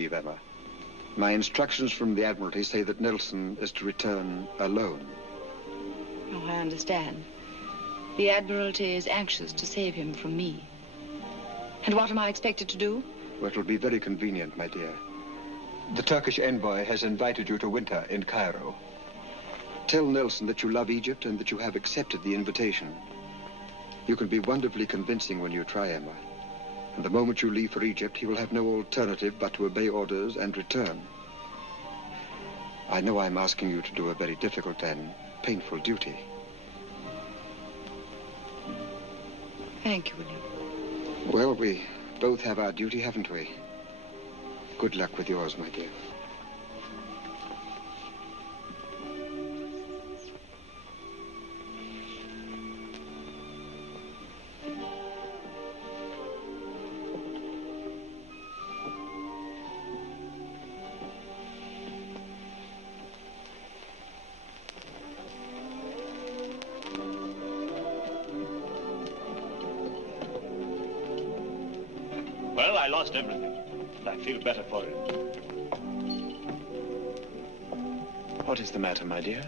leave, Emma. My instructions from the Admiralty say that Nelson is to return alone. Oh, I understand. The Admiralty is anxious to save him from me. And what am I expected to do? Well, it'll be very convenient, my dear. The Turkish envoy has invited you to winter in Cairo. Tell Nelson that you love Egypt and that you have accepted the invitation. You can be wonderfully convincing when you try, Emma. And the moment you leave for Egypt, he will have no alternative but to obey orders and return. I know I'm asking you to do a very difficult and painful duty. Thank you, William. Well, we both have our duty, haven't we? Good luck with yours, my dear. Well, I lost everything, and I feel better for it. What is the matter, my dear?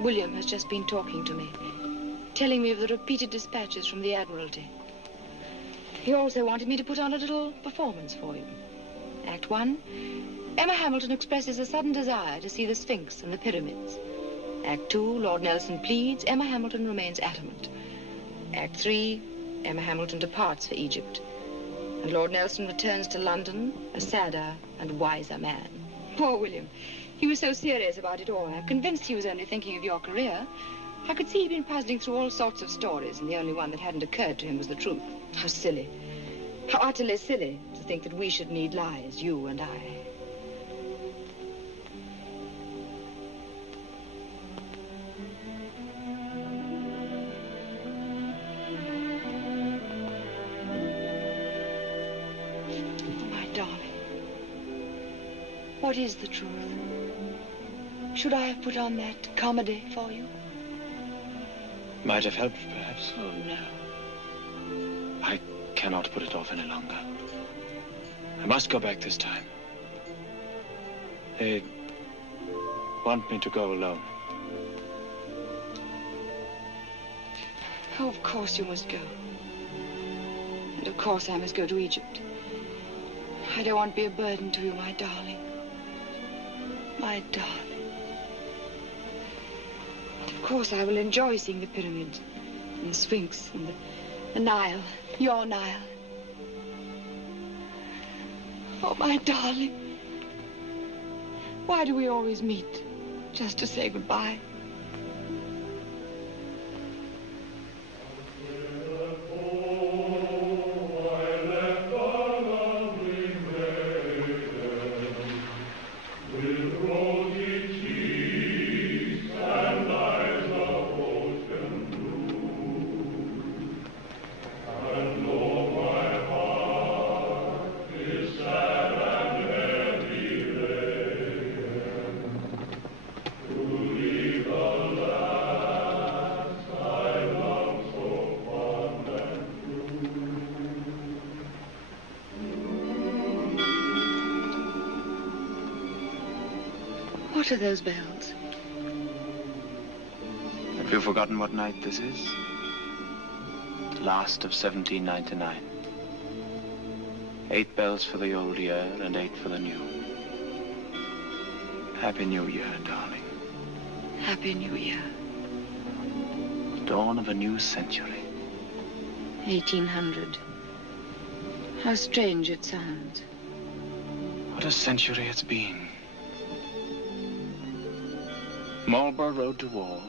William has just been talking to me, telling me of the repeated dispatches from the Admiralty. He also wanted me to put on a little performance for you. Act 1, Emma Hamilton expresses a sudden desire to see the Sphinx and the pyramids. Act 2, Lord Nelson pleads, Emma Hamilton remains adamant. Act 3, Emma Hamilton departs for Egypt. And Lord Nelson returns to London a sadder and wiser man. Poor William. He was so serious about it all. I'm convinced he was only thinking of your career. I could see he'd been puzzling through all sorts of stories, and the only one that hadn't occurred to him was the truth. How silly. How utterly silly to think that we should need lies, you and I. What is the truth? Should I have put on that comedy for you? Might have helped, perhaps. Oh, no. I cannot put it off any longer. I must go back this time. They want me to go alone. Oh, of course you must go. And of course I must go to Egypt. I don't want to be a burden to you, my darling. My darling. Of course, I will enjoy seeing the pyramids and the Sphinx and the Nile, your Nile. Oh, my darling. Why do we always meet just to say goodbye? What are those bells? Have you forgotten what night this is? The last of 1799. 8 bells for the old year and 8 for the new. Happy New Year, darling. Happy New Year. The dawn of a new century. 1800. How strange it sounds. What a century it's been. Marlborough rode to war,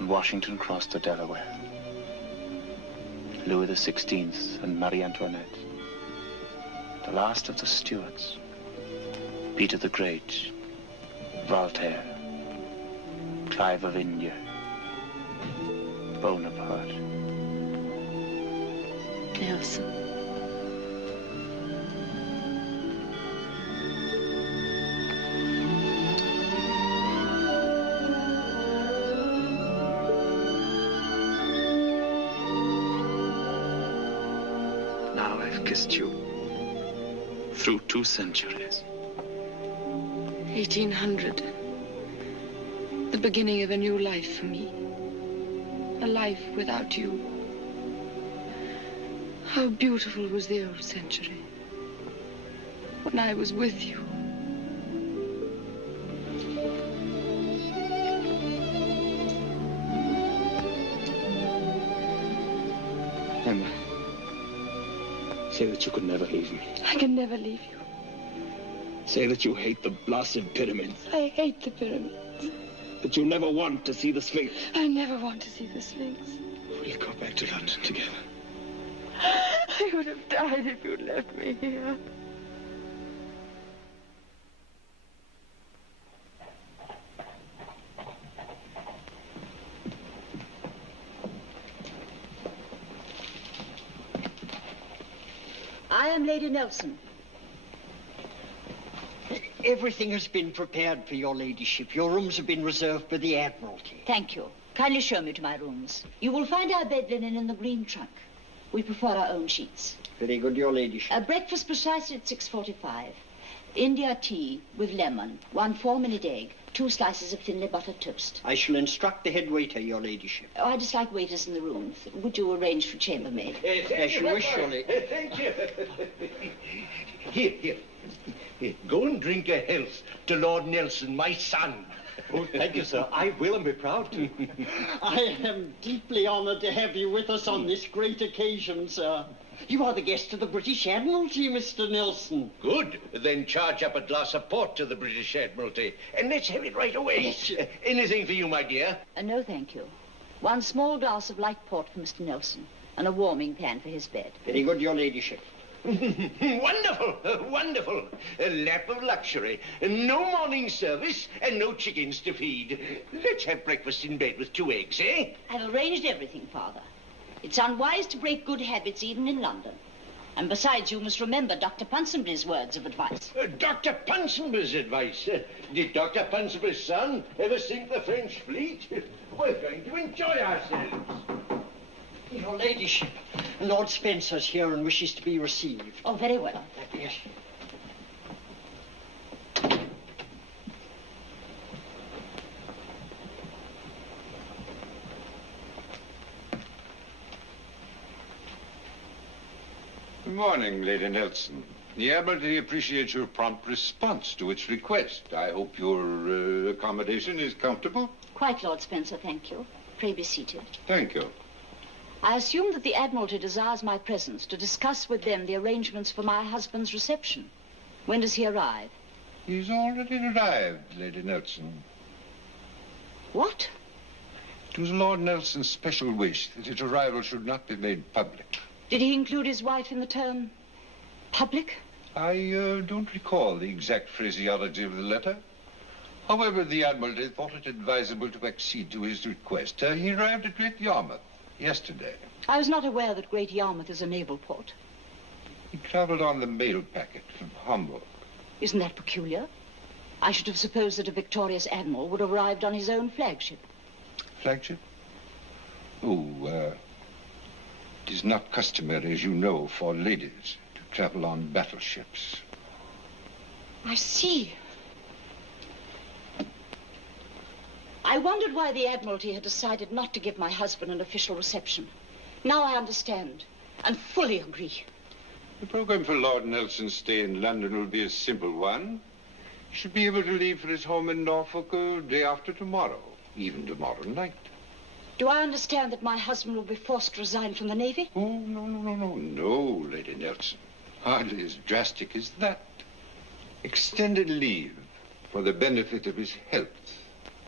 and Washington crossed the Delaware. Louis XVI and Marie Antoinette. The last of the Stuarts. Peter the Great. Voltaire. Clive of India. Bonaparte. Nelson. Kissed you through 2 centuries. 1800. The beginning of a new life for me. A life without you. How beautiful was the old century. When I was with you. Emma, say that you could never leave me. I can never leave you. Say that you hate the blasted pyramids. I hate the pyramids. That you never want to see the Sphinx. I never want to see the Sphinx. We'll go back to London together. I would have died if you'd left me here. I am Lady Nelson. Everything has been prepared for your ladyship. Your rooms have been reserved by the Admiralty. Thank you. Kindly show me to my rooms. You will find our bed linen in the green trunk. We prefer our own sheets. Very good, your ladyship. Breakfast precisely at 6:45. India tea with lemon, 1 4-minute egg, 2 slices of thinly buttered toast. I shall instruct the head waiter, your ladyship. Oh, I dislike waiters in the rooms. Would you arrange for chambermaid? As you wish, your lady. Thank you. Here. Go and drink a health to Lord Nelson, my son. Oh, thank you, sir. I will and be proud to. I am deeply honored to have you with us on this great occasion, sir. You are the guest of the British Admiralty, Mr. Nelson. Good. Then charge up a glass of port to the British Admiralty. And let's have it right away. Yes. Anything for you, my dear? No, thank you. 1 small glass of light port for Mr. Nelson and a warming pan for his bed. Very good, your ladyship. Wonderful. A lap of luxury. No morning service and no chickens to feed. Let's have breakfast in bed with 2 eggs, eh? I've arranged everything, Father. It's unwise to break good habits even in London. And besides, you must remember Dr. Ponsonby's words of advice. Dr. Ponsonby's advice? Did Dr. Ponsonby's son ever sink the French fleet? We're going to enjoy ourselves. Your ladyship, Lord Spencer's here and wishes to be received. Oh, very well. Yes. Good morning, Lady Nelson. The Admiralty appreciates your prompt response to its request. I hope your accommodation is comfortable. Quite, Lord Spencer, thank you. Pray be seated. Thank you. I assume that the Admiralty desires my presence to discuss with them the arrangements for my husband's reception. When does he arrive? He's already arrived, Lady Nelson. What? It was Lord Nelson's special wish that his arrival should not be made public. Did he include his wife in the term public? I don't recall the exact phraseology of the letter. However, the Admiralty thought it advisable to accede to his request. He arrived at Great Yarmouth yesterday. I was not aware that Great Yarmouth is a naval port. He traveled on the mail packet from Hamburg. Isn't that peculiar? I should have supposed that a victorious admiral would have arrived on his own flagship. Flagship? Oh, it is not customary, as you know, for ladies to travel on battleships. I see. I wondered why the Admiralty had decided not to give my husband an official reception. Now I understand and fully agree. The program for Lord Nelson's stay in London will be a simple one. He should be able to leave for his home in Norfolk day after tomorrow, even tomorrow night. Do I understand that my husband will be forced to resign from the Navy? Oh, no, Lady Nelson. Hardly as drastic as that. Extended leave for the benefit of his health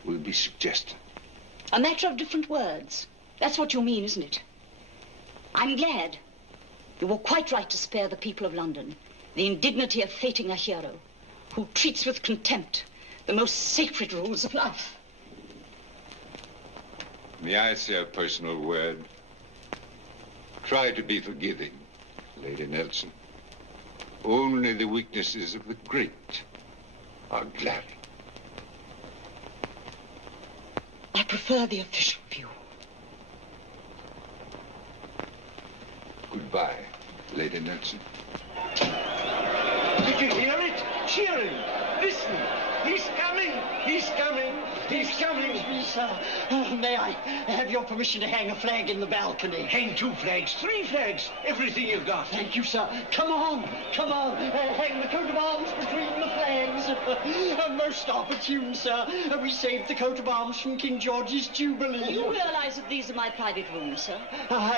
will be suggested. A matter of different words. That's what you mean, isn't it? I'm glad. You were quite right to spare the people of London the indignity of fating a hero who treats with contempt the most sacred rules of life. May I say a personal word? Try to be forgiving, Lady Nelson. Only the weaknesses of the great are glaring. I prefer the official view. Goodbye, Lady Nelson. you hear it? Cheering. Listen. He's coming. He's coming. He's coming. Excuse me, sir. May I have your permission to hang a flag in the balcony? Hang 2 flags, 3 flags. Everything you've got. Thank you, sir. Come on. Come on. Hang the coat of arms between the flags. Most opportune, sir. We saved the coat of arms from King George's Jubilee. You realize that these are my private rooms, sir?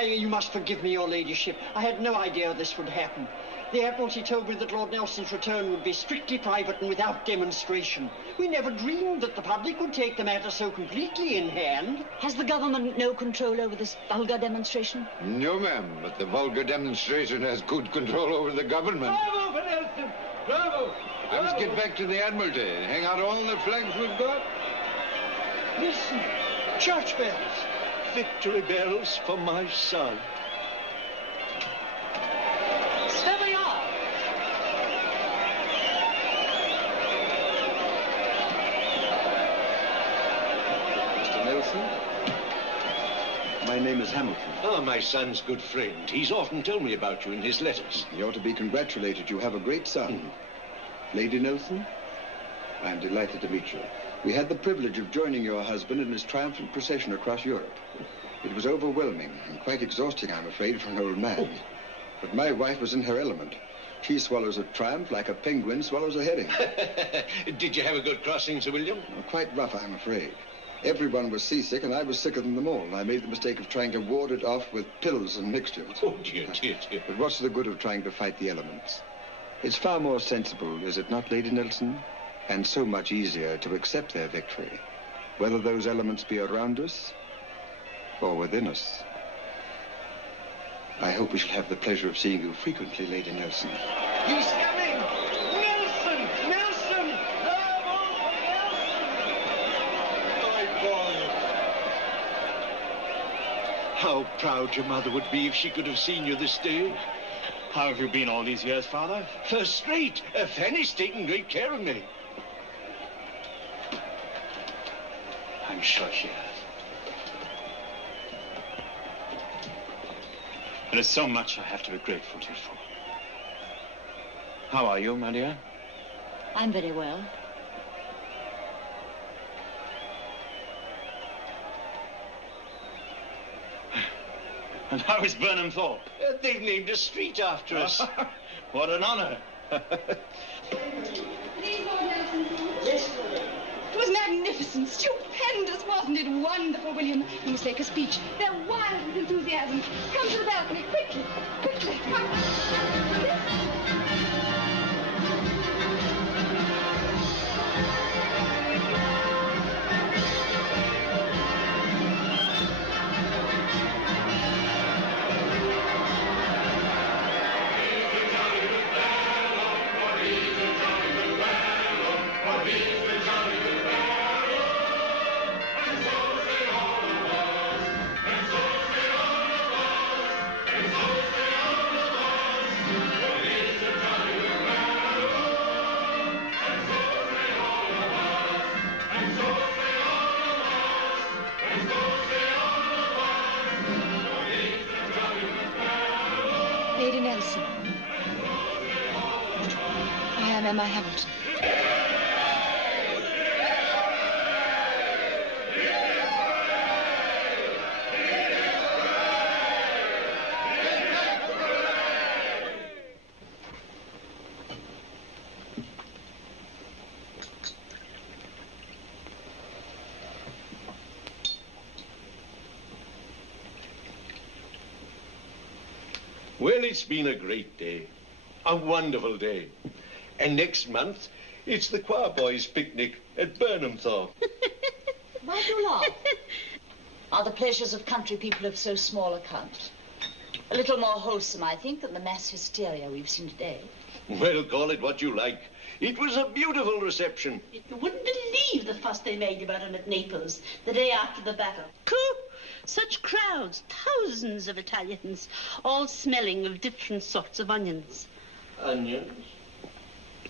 You must forgive me, your ladyship. I had no idea this would happen. The Admiralty told me that Lord Nelson's return would be strictly private and without demonstration. We never dreamed that the public would take the matter so completely in hand. Has the government no control over this vulgar demonstration? No, ma'am, but the vulgar demonstration has good control over the government. Bravo for Nelson. Bravo. I must get back to the Admiralty. Hang out all the flags we've got. Listen, church bells. Victory bells for my son. There we are. Mr. Nelson? My name is Hamilton. Oh, my son's good friend. He's often told me about you in his letters. You ought to be congratulated. You have a great son. Lady Nelson, I'm delighted to meet you. We had the privilege of joining your husband in his triumphant procession across Europe. It was overwhelming and quite exhausting, I'm afraid, for an old man. But my wife was in her element. She swallows a triumph like a penguin swallows a herring. Did you have a good crossing, Sir William? Quite rough, I'm afraid. Everyone was seasick, and I was sicker than them all. And I made the mistake of trying to ward it off with pills and mixtures. Oh, dear, dear, dear. But what's the good of trying to fight the elements? It's far more sensible, is it not, Lady Nelson? And so much easier to accept their victory, whether those elements be around us or within us. I hope we shall have the pleasure of seeing you frequently, Lady Nelson. He's coming! Nelson! Nelson! Bravo for Nelson! My boy! How proud your mother would be if she could have seen you this day. How have you been all these years, Father? First rate. Fanny's taken great care of me. I'm sure she has. There's so much I have to be grateful to you for. How are you, my dear? I'm very well. And how is Burnham Thorpe? They've named a street after us. What an honor. It was magnificent, stupendous, wasn't it? Wonderful, William. You must make a speech. They're wild with enthusiasm. Come to the balcony, quickly, quickly. Come. Lady Nelson. I am Emma Hamilton. Well, it's been a great day. A wonderful day. And next month, it's the choir boys' picnic at Burnham Thorpe. Why do you laugh? Are the pleasures of country people of so small account? A little more wholesome, I think, than the mass hysteria we've seen today. Well, call it what you like. It was a beautiful reception. You wouldn't believe the fuss they made about him at Naples the day after the battle. Such crowds, thousands of Italians, all smelling of different sorts of onions. Onions?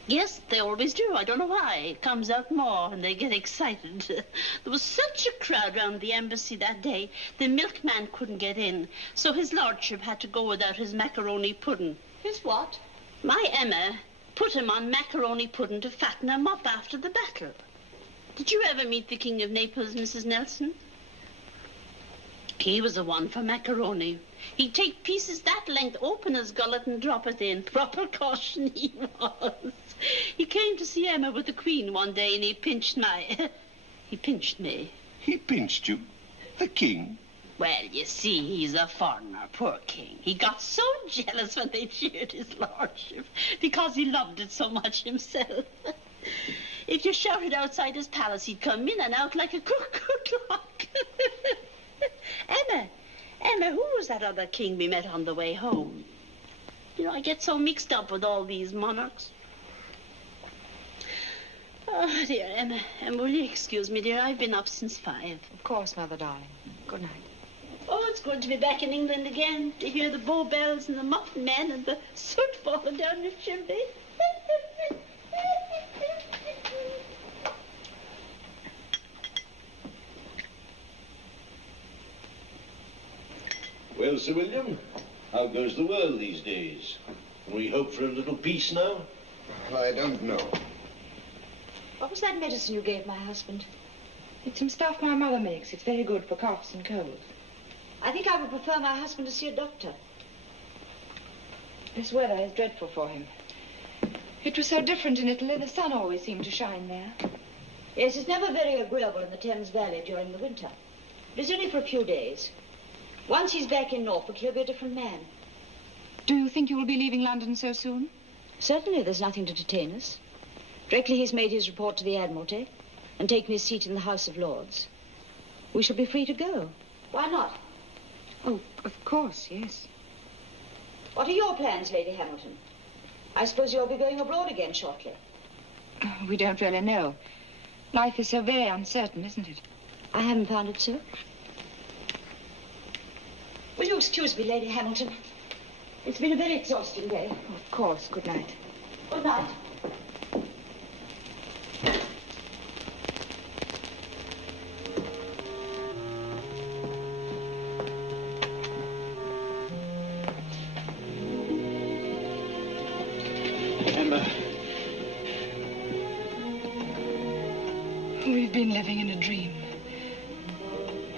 Yes, they always do. I don't know why. It comes out more and they get excited. There was such a crowd round the embassy that day, the milkman couldn't get in, so his lordship had to go without his macaroni pudding. His what? My Emma put him on macaroni pudding to fatten him up after the battle. Did you ever meet the King of Naples, Mrs. Nelson? He was the one for macaroni. He'd take pieces that length, open his gullet and drop it in. Proper caution he was. He came to see Emma with the Queen one day and he pinched my... he pinched me. He pinched you? The king? Well, you see, he's a foreigner, poor king. He got so jealous when they cheered his lordship because he loved it so much himself. If you shouted outside his palace, he'd come in and out like a cuckoo clock. Emma, who was that other king we met on the way home? You know, I get so mixed up with all these monarchs. Oh, dear, Emma, will you excuse me, dear? I've been up since 5. Of course, Mother, darling. Good night. Oh, it's good to be back in England again, to hear the bow bells and the muffin men and the soot falling down the chimney. Well, Sir William, how goes the world these days? Can we hope for a little peace now? I don't know. What was that medicine you gave my husband? It's some stuff my mother makes. It's very good for coughs and colds. I think I would prefer my husband to see a doctor. This weather is dreadful for him. It was so different in Italy. The sun always seemed to shine there. Yes, it's never very agreeable in the Thames Valley during the winter. It is only for a few days. Once he's back in Norfolk, he'll be a different man. Do you think you will be leaving London so soon? Certainly, there's nothing to detain us. Directly he's made his report to the Admiralty and taken his seat in the House of Lords, we shall be free to go. Why not? Oh, of course, yes. What are your plans, Lady Hamilton? I suppose you'll be going abroad again shortly. We don't really know. Life is so very uncertain, isn't it? I haven't found it so. Will you excuse me, Lady Hamilton? It's been a very exhausting day. Oh, of course. Good night. Good night. Emma. We've been living in a dream.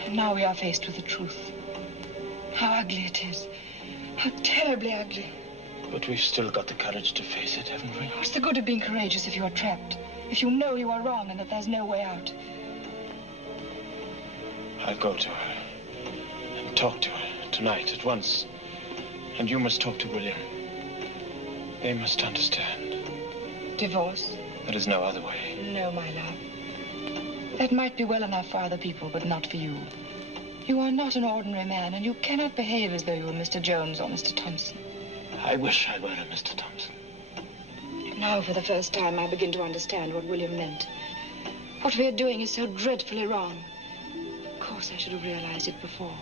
And now we are faced with the truth. How ugly it is. How terribly ugly. But we've still got the courage to face it, haven't we? What's the good of being courageous if you are trapped? If you know you are wrong and that there's no way out? I'll go to her and talk to her tonight, at once. And you must talk to William. They must understand. Divorce? There is no other way. No, my love. That might be well enough for other people, but not for you. You are not an ordinary man, and you cannot behave as though you were Mr. Jones or Mr. Thompson. I wish I were a Mr. Thompson. Now, for the first time, I begin to understand what William meant. What we are doing is so dreadfully wrong. Of course, I should have realized it before.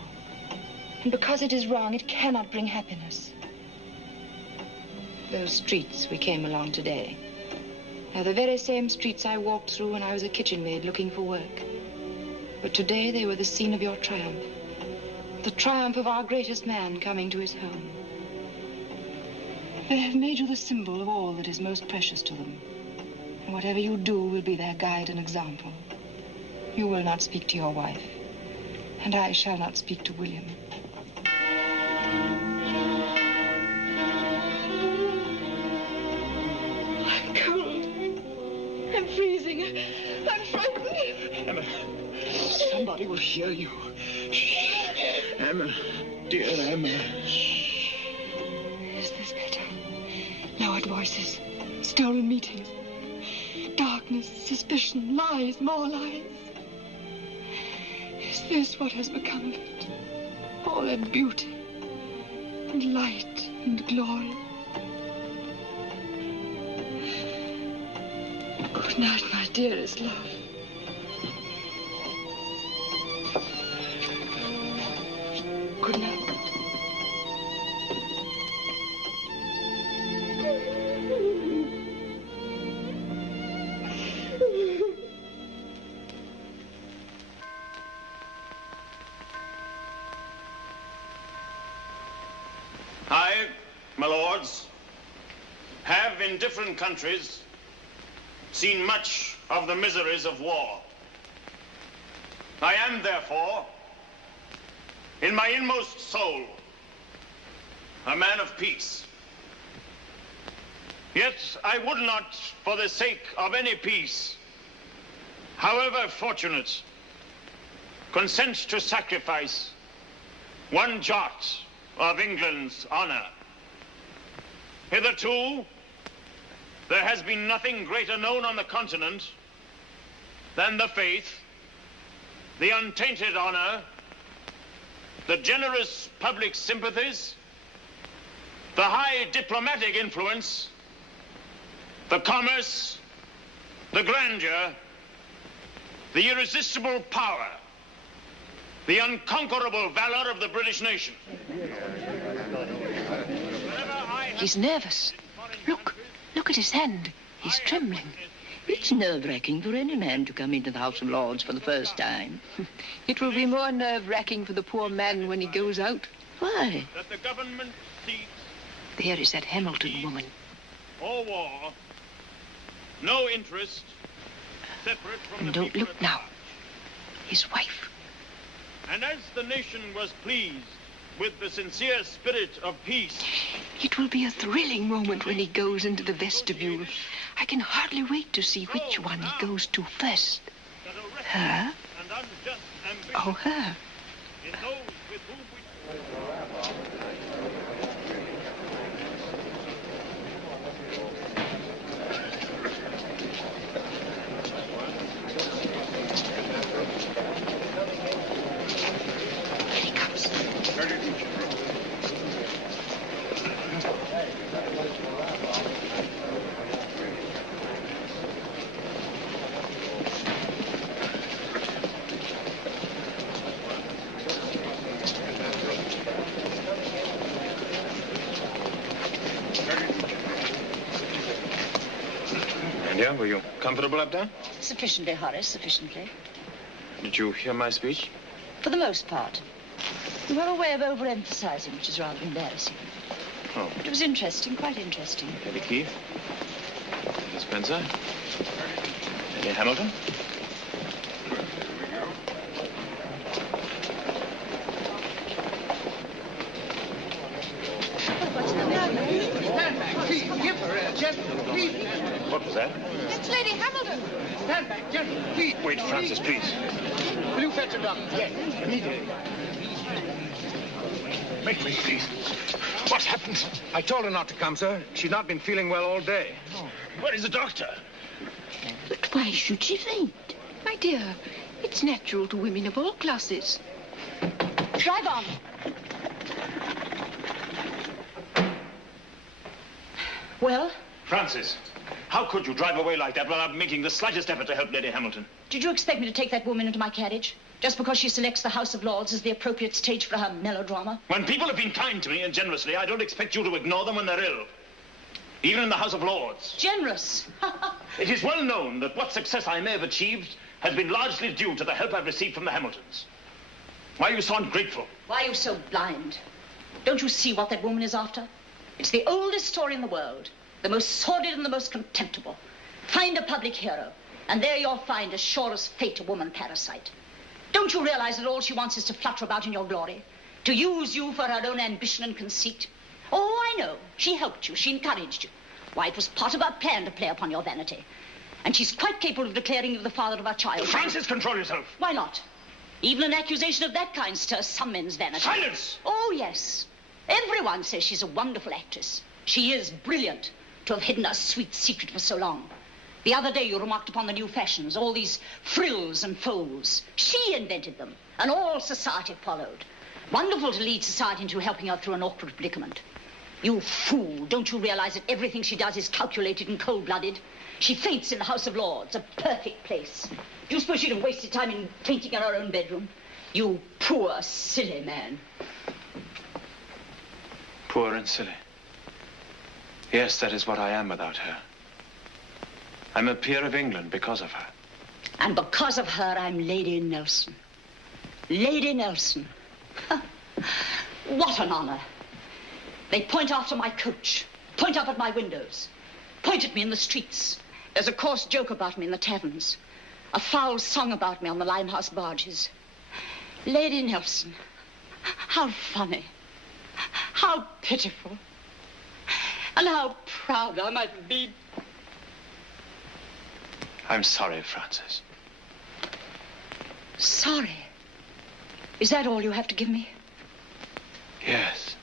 And because it is wrong, it cannot bring happiness. Those streets we came along today are the very same streets I walked through when I was a kitchen maid looking for work. But today they were the scene of your triumph. The triumph of our greatest man coming to his home. They have made you the symbol of all that is most precious to them. And whatever you do will be their guide and example. You will not speak to your wife. And I shall not speak to William. I'm cold. I'm freezing. I'm frightened. Emma, somebody will hear you. Shh. Emma, dear Emma. Is this better? Lowered voices, stolen meetings, darkness, suspicion, lies, more lies. Is this what has become of it? All that beauty and light and glory. Good night, my dearest love. Good night. I, my lords, have in different countries seen much of the miseries of war. I am, therefore, in my inmost soul, a man of peace. Yet I would not, for the sake of any peace, however fortunate, consent to sacrifice one jot of England's honor. Hitherto, there has been nothing greater known on the continent than the faith, the untainted honor, the generous public sympathies, the high diplomatic influence, the commerce, the grandeur, the irresistible power, the unconquerable valor of the British nation. He's nervous. Look at his hand. He's trembling. It's nerve-wracking for any man to come into the House of Lords for the first time. It will be more nerve-wracking for the poor man when he goes out. Why? That the government seeks There is that Hamilton woman. or war, no interest separate from And the don't people look at now. large. His wife. And as the nation was pleased with the sincere spirit of peace, It will be a thrilling moment when he goes into the vestibule. I can hardly wait to see which one he goes to first. that a Her restless and unjust ambition or her? in those with whom we... Here he comes. India, were you comfortable up there? Sufficiently, Horace, sufficiently. Did you hear my speech? For the most part. You have a way of overemphasizing, which is rather embarrassing. Oh. But it was interesting, quite interesting. Lady Keith? Lady Spencer? Lady Hamilton? Give her a gentle, please. What was that? It's Lady Hamilton. Stand back, gentle, please. Wait, Francis, please. Will you fetch a doctor? Yes, immediately. Make me, please. What's happened? I told her not to come, sir. She's not been feeling well all day. Where is the doctor? But why should she faint? My dear, it's natural to women of all classes. Drive on. Well, Francis, how could you drive away like that without making the slightest effort to help Lady Hamilton? did you expect me to take that woman into my carriage? Just because she selects the House of Lords as the appropriate stage for her melodrama? When people have been kind to me and generously, I don't expect you to ignore them when they're ill. Even in the House of Lords. Generous. It is well known that what success I may have achieved has been largely due to the help I've received from the Hamiltons. Why are you so ungrateful? Why are you so blind? Don't you see what that woman is after? It's the oldest story in the world. The most sordid and the most contemptible. Find a public hero, and there you'll find as sure as fate a woman parasite. Don't you realize that all she wants is to flutter about in your glory? To use you for her own ambition and conceit? Oh, I know. She helped you. She encouraged you. Why, it was part of her plan to play upon your vanity. And she's quite capable of declaring you the father of her child. Francis, control yourself. Why not? Even an accusation of that kind stirs some men's vanity. Silence! Oh, yes. Everyone says she's a wonderful actress. She is brilliant to have hidden her sweet secret for so long. The other day you remarked upon the new fashions, all these frills and folds. She invented them, and all society followed. Wonderful to lead society into helping her through an awkward predicament. You fool, don't you realize that everything she does is calculated and cold-blooded? She faints in the House of Lords, a perfect place. Do you suppose she'd have wasted time in fainting in her own bedroom? You poor, silly man. Poor and silly. Yes, that is what I am without her. I'm a peer of England because of her. And because of her, I'm Lady Nelson. Lady Nelson. What an honor. They point after my coach, point up at my windows, point at me in the streets. There's a coarse joke about me in the taverns. A foul song about me on the Limehouse barges. Lady Nelson, how funny. How pitiful. And how proud I might be. I'm sorry, Francis. Sorry? Is that all you have to give me? Yes.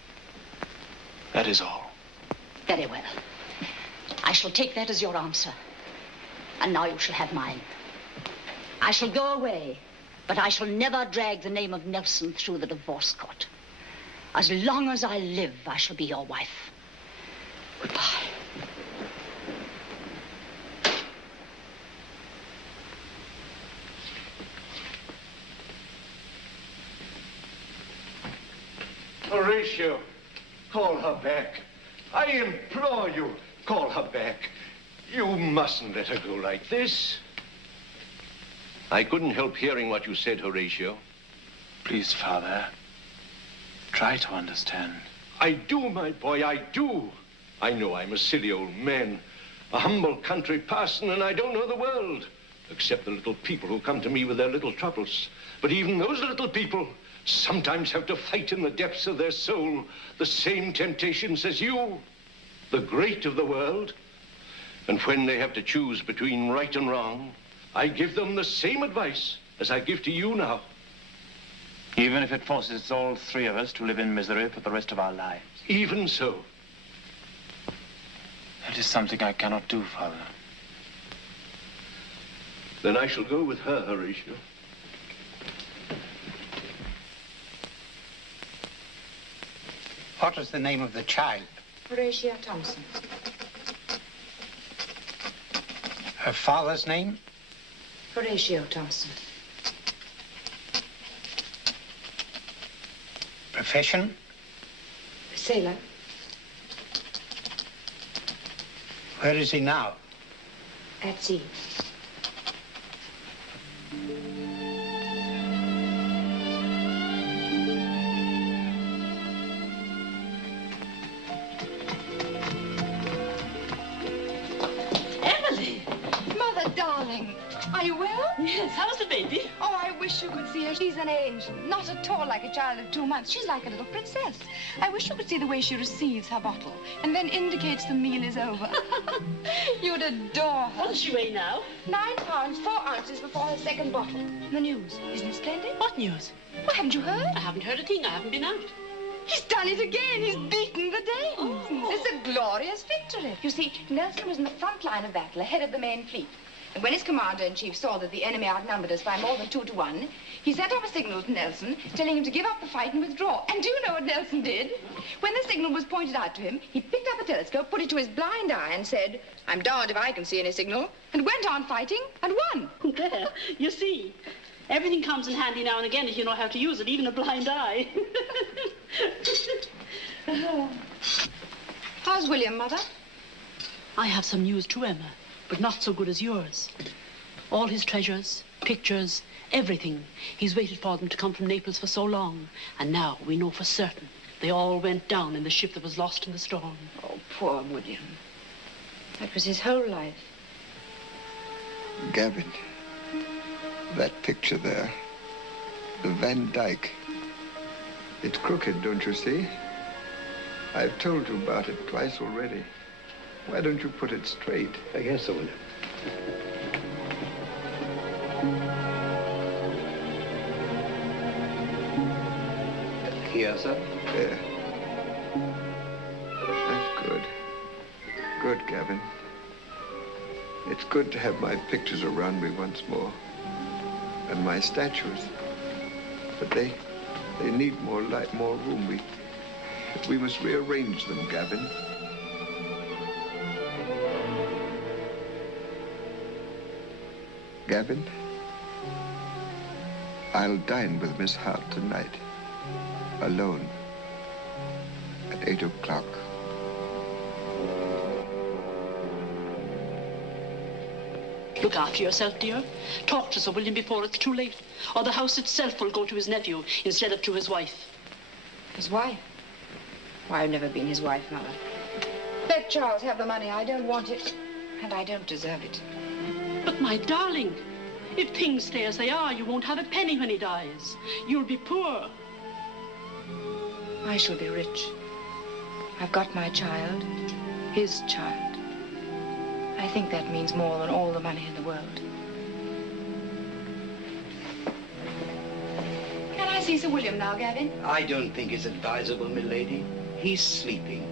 That is all. Very well. I shall take that as your answer. And now you shall have mine. I shall go away, but I shall never drag the name of Nelson through the divorce court. As long as I live, I shall be your wife. Goodbye. Horatio, call her back. I implore you, call her back. You mustn't let her go like this. I couldn't help hearing what you said, Horatio. Please, Father, try to understand. I do, my boy, I do. I know I'm a silly old man, a humble country parson, and I don't know the world, except the little people who come to me with their little troubles. But even those little people sometimes have to fight in the depths of their soul the same temptations as you, the great of the world. And when they have to choose between right and wrong, I give them the same advice as I give to you now. Even if it forces all three of us to live in misery for the rest of our lives. Even so. That is something I cannot do, Father. Then I shall go with her, Horatio. What is the name of the child? Horatio Thompson. Her father's name? Horatio Thompson. Profession? Sailor. Where is he now? At sea. Darling, are you well? Yes, how's the baby? Oh, I wish you could see her. She's an angel. Not at all like a child of 2 months. She's like a little princess. I wish you could see the way she receives her bottle and then indicates the meal is over. You'd adore her. What does she weigh now? 9 pounds, 4 ounces before her second bottle. The news. Isn't it splendid? What news? Well, haven't you heard? I haven't heard a thing. I haven't been out. He's done it again. He's beaten the Danes. Oh. It's a glorious victory. You see, Nelson was in the front line of battle, ahead of the main fleet. And when his commander-in-chief saw that the enemy outnumbered us by more than 2 to 1, he sent up a signal to Nelson, telling him to give up the fight and withdraw. And do you know what Nelson did? When the signal was pointed out to him, he picked up a telescope, put it to his blind eye, and said, "I'm darned if I can see any signal," and went on fighting and won. There, you see. Everything comes in handy now and again if you know how to use it, even a blind eye. How's William, Mother? I have some news too, Emma, but not so good as yours. All his treasures, pictures, everything. He's waited for them to come from Naples for so long. And now we know for certain they all went down in the ship that was lost in the storm. Oh, poor William. That was his whole life. Gavin, that picture there, the Van Dyke, it's crooked, don't you see? I've told you about it twice already. Why don't you put it straight? Yes, I will. Here, sir. There. That's good. Good, Gavin. It's good to have my pictures around me once more. And my statues. But they need more light, more room. We must rearrange them, Gavin. Gavin, I'll dine with Miss Hart tonight. Alone. At 8 o'clock. Look after yourself, dear. Talk to Sir William before it's too late, or the house itself will go to his nephew instead of to his wife. His wife? Why, I've never been his wife, Mother. Let Charles have the money. I don't want it. And I don't deserve it. But, my darling, if things stay as they are, you won't have a penny when he dies. You'll be poor. I shall be rich. I've got my child, his child. I think that means more than all the money in the world. Can I see Sir William now, Gavin? I don't think it's advisable, milady. He's sleeping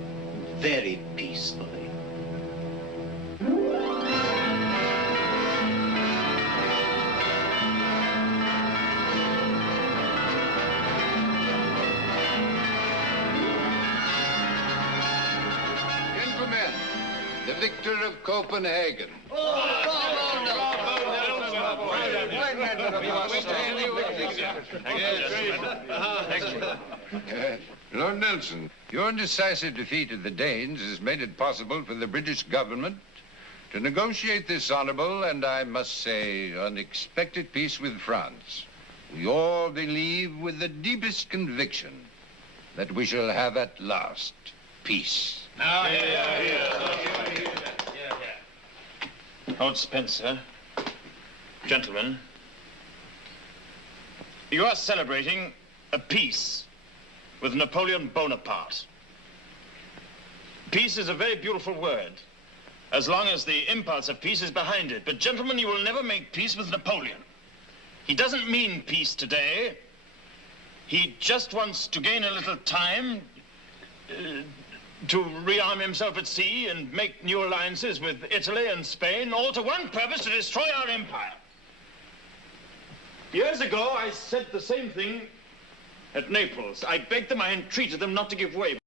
very peacefully. Gentlemen, the victor of Copenhagen. Lord Nelson, your decisive defeat of the Danes has made it possible for the British government to negotiate this honorable and, I must say, unexpected peace with France. We all believe with the deepest conviction that we shall have at last peace. Lord Spencer, gentlemen, you are celebrating a peace with Napoleon Bonaparte. Peace is a very beautiful word, as long as the impulse of peace is behind it. But, gentlemen, you will never make peace with Napoleon. He doesn't mean peace today. He just wants to gain a little time to rearm himself at sea and make new alliances with Italy and Spain, all to one purpose: to destroy our empire. Years ago, I said the same thing at Naples. I begged them, I entreated them not to give way.